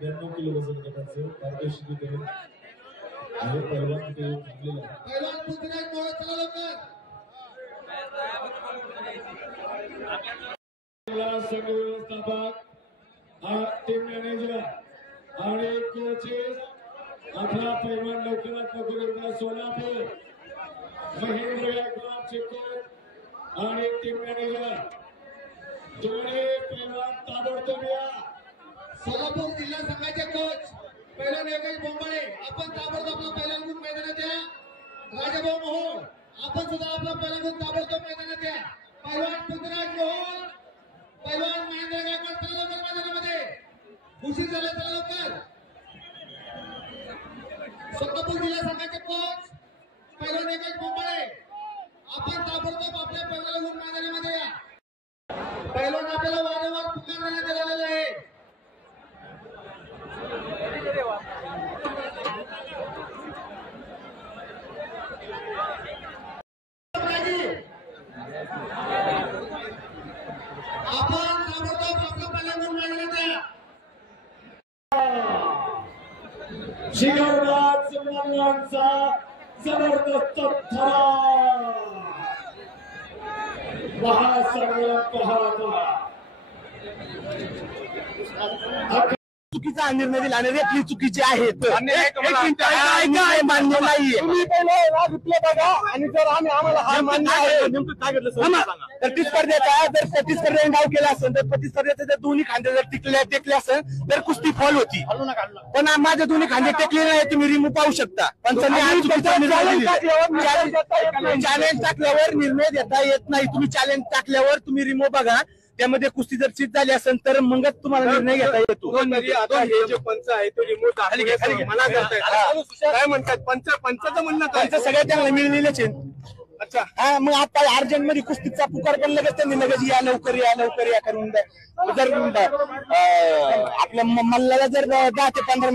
92 kilo वजन गटाचं पारदर्शकी करून आहे पहिलवान ते थांबलेला आहे. पहिलवान पृथ्वीराज मोरे चला लवकर. संघ व्यवस्थापक टीम मॅनेजर आणि कोचेस आपला पहिलवान लवकरात लवकर एकदा सोलापूर महेंद्र गायकवाड चिकोट आणि टीम मॅनेजर दोन्ही पहिलवान ताबडतोब या. सोलापूर जिल्हा संघाचे कोच पहिलवान योगेश बोंबाळे आपण ताबडतोब आपला पहिला गुण मैदानात या. राजाभाऊ मोहोळ आपण सुद्धा आपला पहिला गुण ताबडतोब मैदानात या. पहिलवान पृथ्वीराज मोहोळ पहिलवान महेंद्र गायकवाड चला लवकर मैदानामध्ये उशीर झाला चला लवकर. सोलापूर जिल्हा संघाचे कोच पहिलवान योगेश बोंबाळे आपण ताबडतोब आपल्या पहिल्या गुण मैदानामध्ये या. पहिलवान आपल्याला वारंवार पुकारण्यात आलेला आहे. आपण ताबडतोब आपला पहिला गुण मैदानात या. शिखरबाज मल्लांचा जबरदस्त थरा महासंग्राम पहाता चुकीचा निर्णय दिला आणि रेफरी चुकीचे आहेत. मान्य नाहीये. तुम्ही पहिले रिप्ले बघा आणि जर आम्हाला हार मान्य आहे तर प्रतिस्पर्ध्याचा जर प्रतिस्पर्ध्याने डाव केला असेल तर प्रतिस्पर्ध्याचे जर दोन्ही खांदे जर टेकले असेल तर कुस्ती फॉल होती. पण माझे दोन्ही खांदे टेकले नाही तुम्ही रिमूव्ह पाहू शकता. पण चॅलेंज टाकल्यावर निर्णय देता येत नाही. तुम्ही चॅलेंज टाकल्यावर तुम्ही रिमूव्ह बघा. त्यामध्ये कुस्ती जर चित झाली असेल तर मगच तुम्हाला निर्णय घेता येतो. हे जे पंच आहे ते रिमोट मला काय म्हणतात पंचाचं म्हणणं काय सगळ्या त्यांना मिळलेलेच आहे. अच्छा हा मग आता अर्जंट मध्ये कुस्तीचा पुकार पण लगेच त्यांनी लगेच या लवकर या करून जर आपल्या मल्लाला जर 10 ते 15 मिनिट